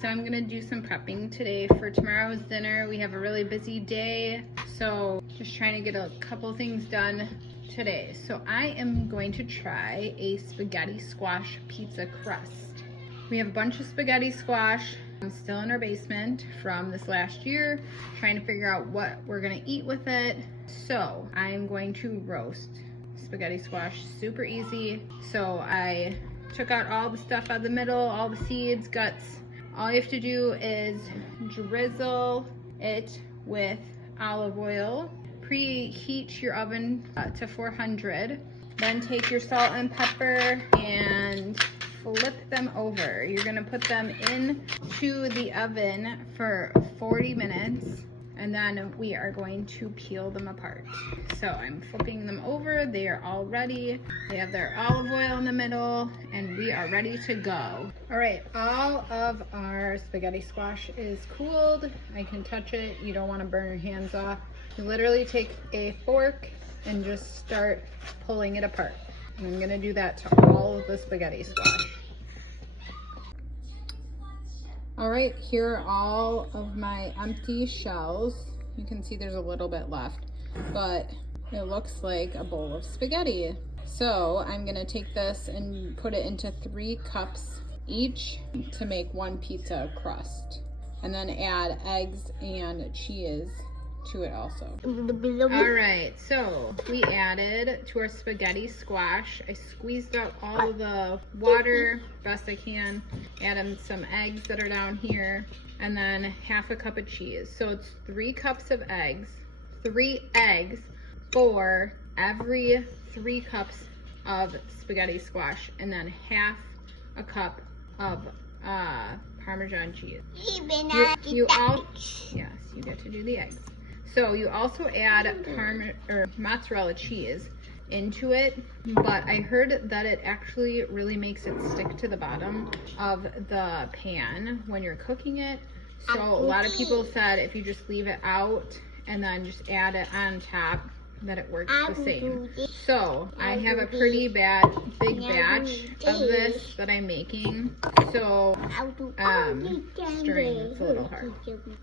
so I'm gonna do some prepping today for tomorrow's dinner. We have a really busy day, so just trying to get a couple things done today. So I am going to try a spaghetti squash pizza crust. We have a bunch of spaghetti squash. I'm still in our basement from this last year, trying to figure out what we're gonna eat with it. So I'm going to roast spaghetti squash, super easy. So I took out all the stuff out of the middle, all the seeds, guts. All you have to do is drizzle it with olive oil. Preheat your oven to 400. Then take your salt and pepper and flip them over. You're gonna put them into the oven for 40 minutes, and then we are going to peel them apart. So I'm flipping them over. They are all ready. They have their olive oil in the middle, and we are ready to go. All right, all of our spaghetti squash is cooled. I can touch it. You don't want to burn your hands off. You literally take a fork and just start pulling it apart. And I'm gonna do that to all of the spaghetti squash. All right, here are all of my empty shells. You can see there's a little bit left, but it looks like a bowl of spaghetti. So I'm gonna take this and put it into 3 cups each to make 1 pizza crust, and then add eggs and cheese to it also. All right, so we added to our spaghetti squash. I squeezed out all of the water best I can, added some eggs that are down here, and then half a cup of cheese. So it's 3 cups of eggs, 3 eggs for every 3 cups of spaghetti squash, and then half a cup of Parmesan cheese. Yes, you get to do the eggs. So you also add mozzarella cheese into it, but I heard that it actually really makes it stick to the bottom of the pan when you're cooking it. So a lot of people said if you just leave it out and then just add it on top, that it works the same. So I have a pretty big batch of this that I'm making. So stirring it's a little hard.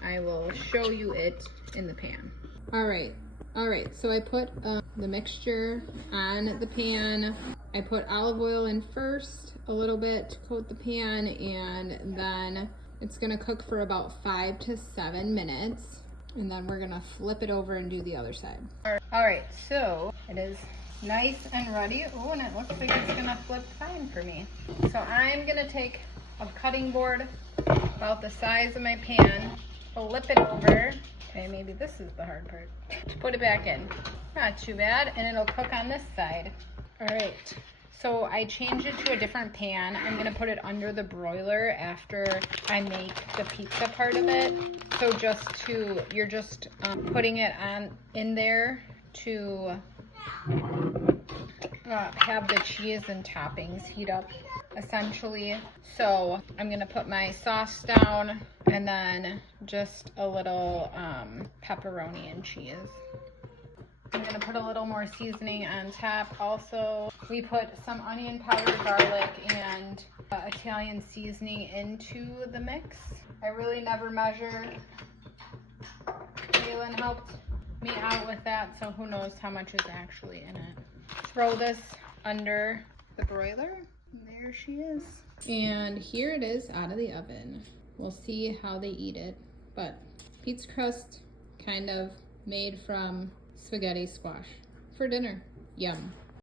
I will show you it in the pan. All right, so I put the mixture on the pan. I put olive oil in first, a little bit to coat the pan, and then it's gonna cook for about 5 to 7 minutes. And then we're gonna flip it over and do the other side. All right, so it is nice and ready. Oh, and it looks like it's gonna flip fine for me. So I'm gonna take a cutting board about the size of my pan, flip it over. Okay, maybe this is the hard part. Put it back in. Not too bad, and it'll cook on this side. All right. So I changed it to a different pan. I'm gonna put it under the broiler after I make the pizza part of it. So you're just putting it in there to have the cheese and toppings heat up, essentially. So I'm gonna put my sauce down and then just a little pepperoni and cheese. I'm gonna put a little more seasoning on top also. We put some onion powder, garlic, and Italian seasoning into the mix. I really never measure. Kaylin helped me out with that, so who knows how much is actually in it. Throw this under the broiler. There she is. And here it is out of the oven. We'll see how they eat it, but pizza crust kind of made from spaghetti squash for dinner. Yum.